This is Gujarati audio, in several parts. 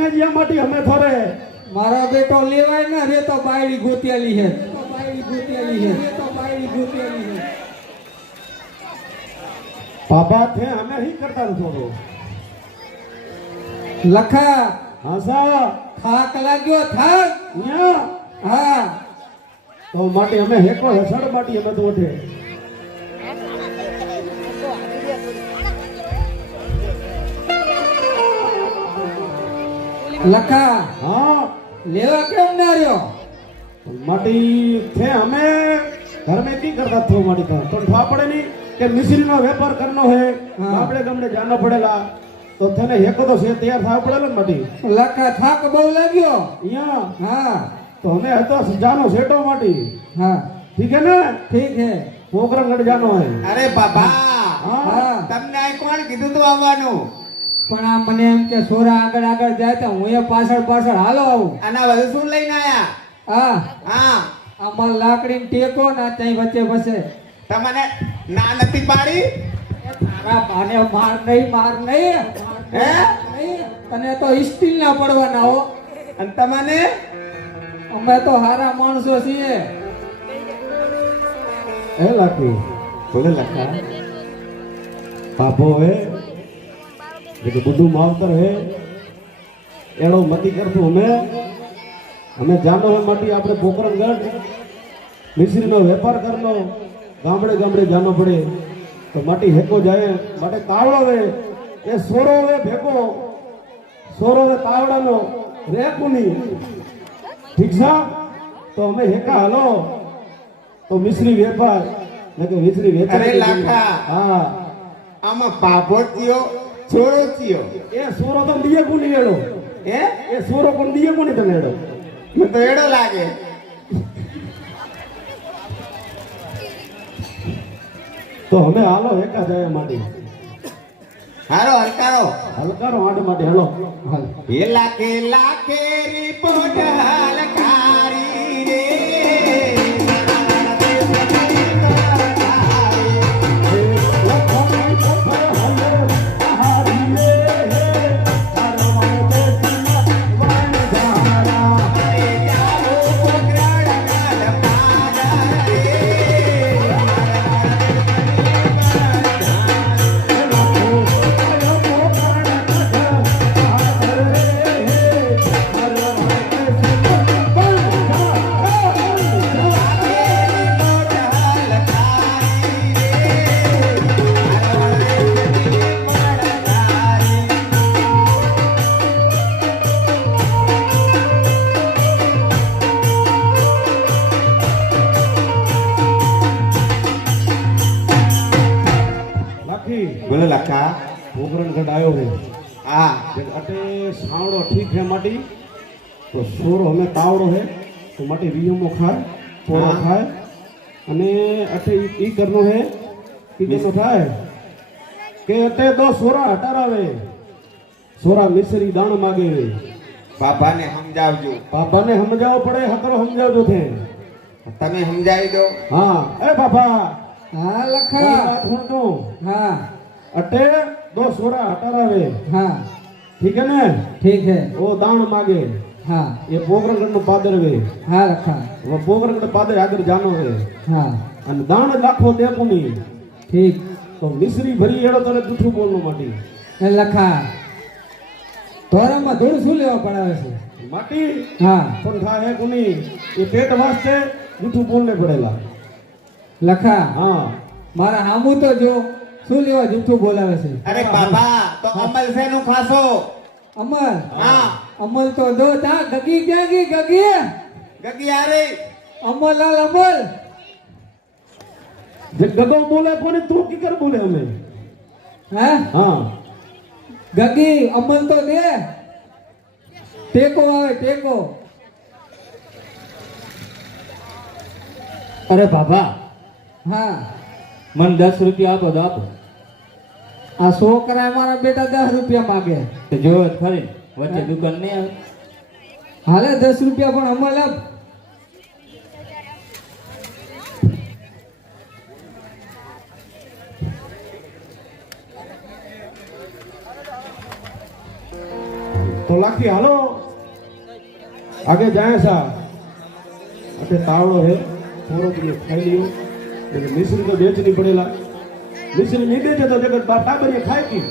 ને જ્યાં માટી અમે થરે મારા બેટો લેવાય ને રે તો બાયડી ગોતિયાલી હે. તો બાયડી ગોતિયાલી હે બાબા થે અમે હી કરતા થોડો. લખા. હાસા થાક લાગ્યો થાક? હા. તો માટે અમે હેકો હેસડ માટે અમે તો ઉઠે લખા હા લેવા કેમ ના રહ્યો? માટી છે અમે ધર્મે કી કરતા થો માટી તો? તો થવા પડે ની કે મિશ્રીનો વેપાર કરનો હે. આપણે ગમડે જાનો પડેલા. તો થને હેકો તો છે તૈયાર થવા પડેલો ને માટી. લખા થાક બહુ લાગ્યો. અહીંયા? હા. તો અમે હતો જાનો સેટો માટી. હા. ઠીક હે ને? ઠીક હે. પોકરણ ગઢ જાનો હે અરે બાબા હા. તમને આ કોણ કીધું તો આવવાનું? પણ આ મને એમ કે સોરા આગળ આગળ જાય તો હું એ પાછળ પાછળ હાલો આવું. આના વધુ શું લઈને આયા? હા. હા. આમાં લાકડી ટેકો ના ત્યાં વચ્ચે વસે. તમને ના નથી પાડી? મારા બાને માર નહીં માર નહીં હે? તને તો સ્ટીલ ના પડવાના હો. અને તમને? અમે તો હારા માણસો છીએ. હે લાકી બોલે લખા બાપો હે. જે બધું માવતર હે. એનો મતી કરતું અમે. અમે જાનો હે માટી આપણે પોકરણગઢ મિશ્રીનો વેપાર કરનો. ગામડે ગામડે જાનો પડે. તો માટી હેકો જાય. માટે તાવડો વે એ સોરો વે ભેગો. સોરો વે તાવડાનો રેકુની. ઠીક છે? તો અમે હેકા હલો. તો મિશ્રી વેપાર. એટલે મિશ્રી વેપાર હા. આમાં થયો. સોરો તો દિયે કોની એડો હે? એ સોરો કોણ દિયે કોની તને તો અમે હાલો એકા જાય માટે. હારો હલકારો. હલકારો આડે માટે હેલો. હેલા કેલા કેરી લાગે રિપોર્ટ સોરો અમે તાવડો હે તો માટે વિયમો ખાય પોરો ખાય. અને અટે ઈ- ઈ કરનો હે ઈ કરનો થાય. કે અટે તો સોરા હટારાવે. સોરા મિસરી દાણ માગે. બાબાને સમજાવજો. બાપાને સમજાવવો પડે હતરો સમજાવજો થે તમે સમજાવી દો. હા. એ બાબા હા લખા વાત તો હા. અટે દો સોરા હટારાવે. હા. ઠીક હે ને? ઠીક હે. ઓ દાણ માગે. હા. એ પોગરગઢનું પાદર વે. હા લખા હવે પોકરણગઢ પાદર આગળ જાનો વે હા. અને દાણ લાખો દેપુની ઠીક. તો મિશ્રી ભરી એડો તને જૂઠું બોલનું માટી. એ લખા. ધોરામાં ધૂળ શું લેવા પડાવે છે? માટી? હા. પણ થાય હે કુની? એ પેટ વાસ્તે જૂઠું બોલને પડેલા. લખા. હા. મારા હામુ તો જો શું લેવા જૂઠું બોલાવે છે? અરે બાબા તો અમલ શેનું ખાસો અમલ? હા. અમલ તો દો તા ગગી ક્યાં ગઈ ગગી? ગગી આરે અમરલાલ અમર જે ગગો બોલે કોની તું કી કર બોલે અમે હે? હા. ગગી અમલ તો દે. ટેકો આવે ટેકો. અરે બાબા હા. મને દસ રૂપિયા આપો તો આપો. આ છોકરા મારા બેટા દસ રૂપિયા માગે. તો જોયો જ ખરી. વચ્ચે દુકાન નહીં આવે? હાલે, દસ રૂપિયા પણ અમાલ આપ તો લાખી, હાલો. આગે જાય સા અટે તાવડો હે. થોડો પેલો ખાઈ લ્યો. એટલે મિશ્રી તો વેચની પડેલા. મિશ્રી નીકળે બેચે તો જગત બાપ ટાબરીએ ખાઈ ગઈ.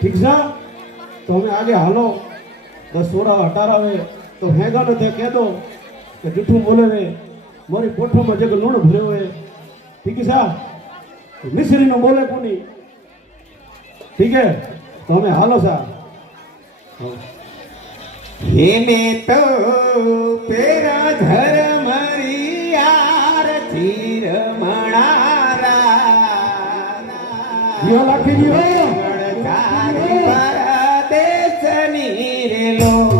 ઠીક છે? તમે આગે હાલો દસ સોરા અઢારાવે તો હેગા નથી કહેતો કે જૂઠું બોલે ને મારી પોઠામાં જગ લૂણ ભર્યો હોય ઠીક સા મિશ્રીનો બોલે કોની? ઠીક હે તો અમે હાલો સા હેને તો પેરા ધર મરી આરતી રમણારા જીઓ લાખી જીઓ. tirelo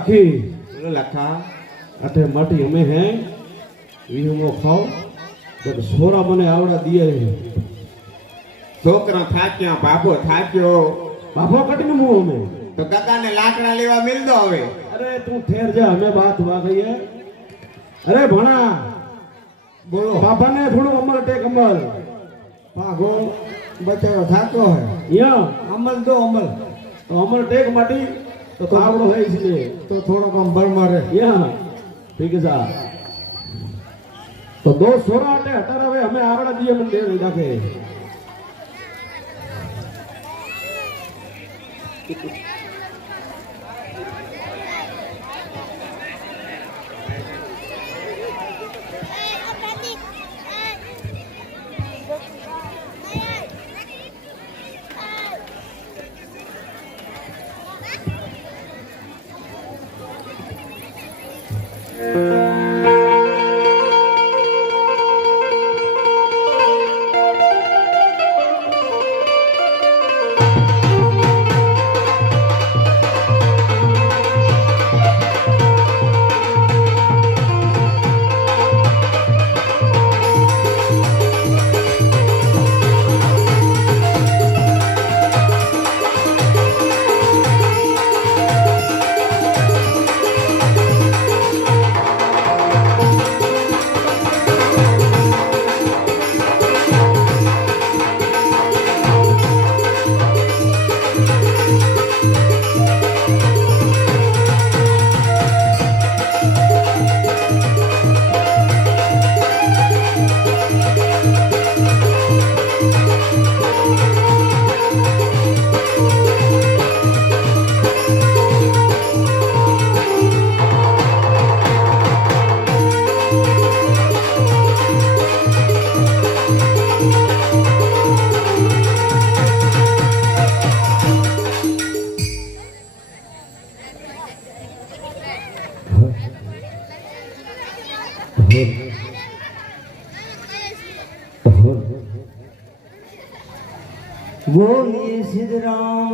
લાખી લખા અઠે માટી અમે હે વિહમો ખાઓ તો સોરા મને આવડા દિયે હે છોકરો થાક્યો બાપો થાક્યો બાપો કટીને મું અમે તો કાકાને લાકડા લેવા મિલ દો હવે અરે તું ઠેર જા અમે બાત વા ગઈએ અરે ભણા બોલો બાપાને થોડું અમલ ટેક અમલ ભાગો બચારો થાકો હે યા અમલ દો અમલ તો અમલ ટેક માટી તો થોડો હોય છે તો થોડો કંભળ મારે યા ઠીક છે. તો દોસ્ત થોડા એટલે અત્યારે હવે અમે આવડા દઈએ મને દે રાખે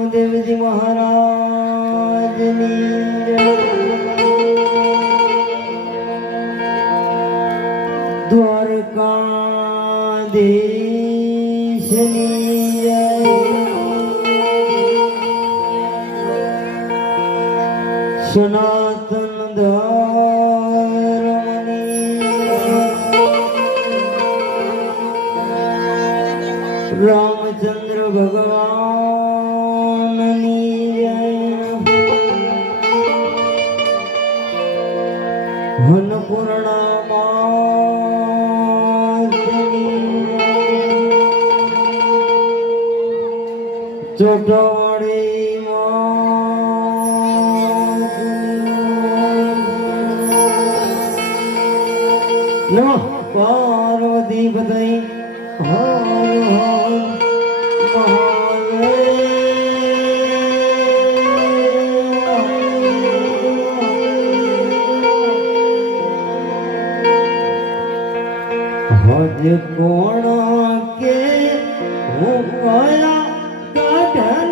રામદેવજી મહારાજની. અન્નપૂર્ણા ચોટોડી હજ કોણ કે હું કયા કાઢનો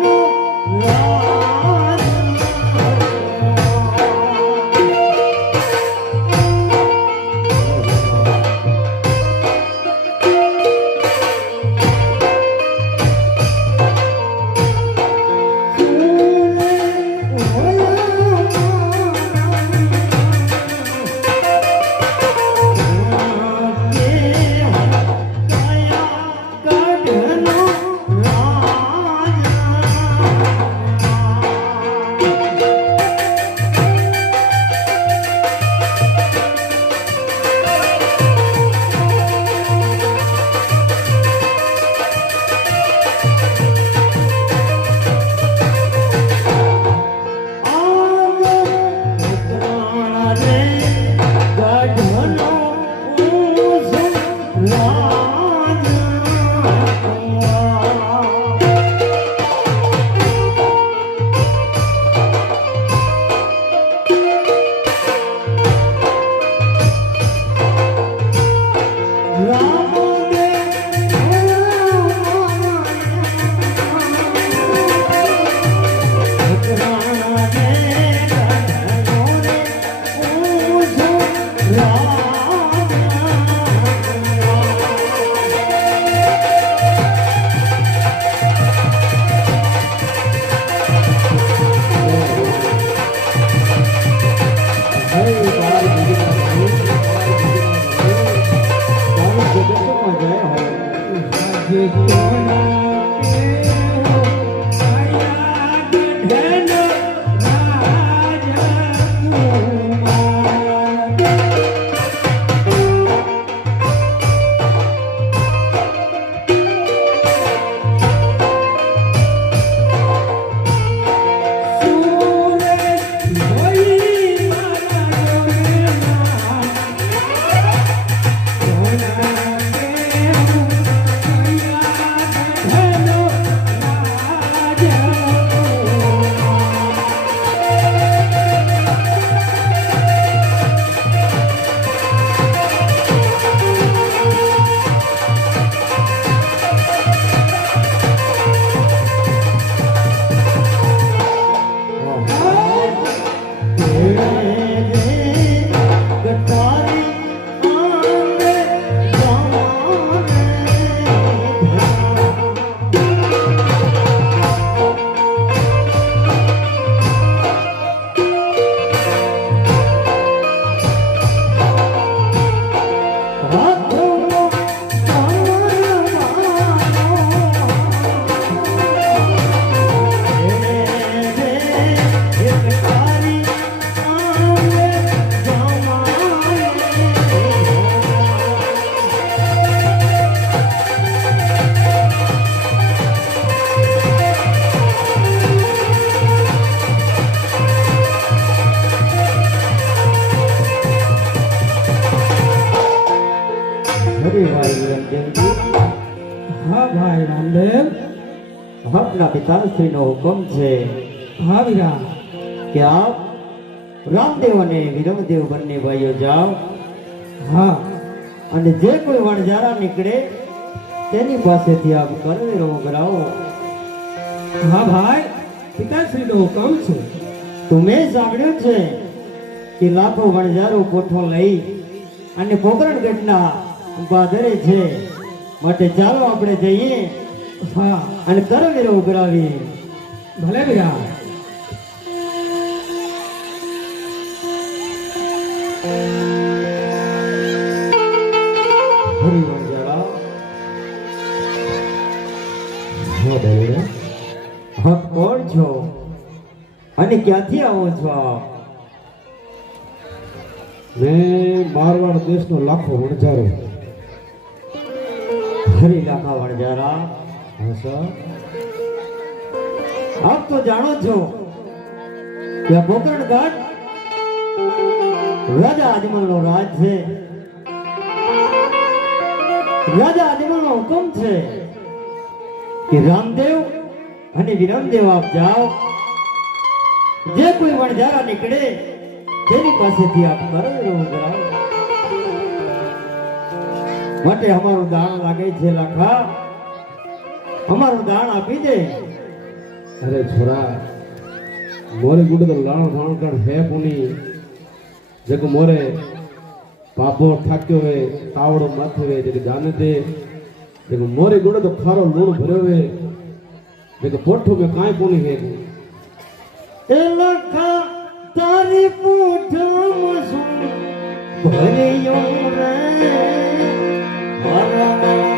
હા ભાઈ રામદેવ આપના પિતાશ્રીનો હુકમ છે હા વિરા કે આપ રામદેવ અને વિરમદેવ બંને ભાઈઓ જાઓ હા અને જે કોઈ વણઝારા નીકળે તેની પાસેથી આપ કરવેરો કરાવો હા ભાઈ પિતાશ્રીનો હુકમ છે તમે સાંભળ્યું છે કે લાખો વણજારો કોઠો લઈ અને કોકરણ ગઢના બાદરે છે. માટે ચાલો આપણે જઈએ. હા, અને કરવીરો ઉઘરાવીએ ભલે હા કોણ છો? અને ક્યાંથી આવો છો? મેં મારવાડ દેશનો લાખો વણજારો હરી લાખા વણજારા આપ તો જાણો છો કે આ ઘાટ રાજા અજમલનો રાજ છે. રાજા અજમલનો હુકમ છે કે રામદેવ અને વિરમદેવ આપ જાઓ. જે કોઈ વણજારા નીકળે તેની પાસેથી આપ ઉઘરાવો માટે અમારું દાણ લાગે છે લાખા. અમારું દાણ આપી દે. અરે છોરા મોરે ગુડે તો લાણ ભાણ કણ હે પુની. જગ મોરે પાપો ઠાક્યો હે તાવડો માથે હે જગ જાને તે જગ મોરે ગુડે તો ખારો લૂણ ભર્યો હે. જગ પોઠો મે કાઈ પુની હે. એ લખા તારી પૂઠમાં શું ભર્યું રે? મારા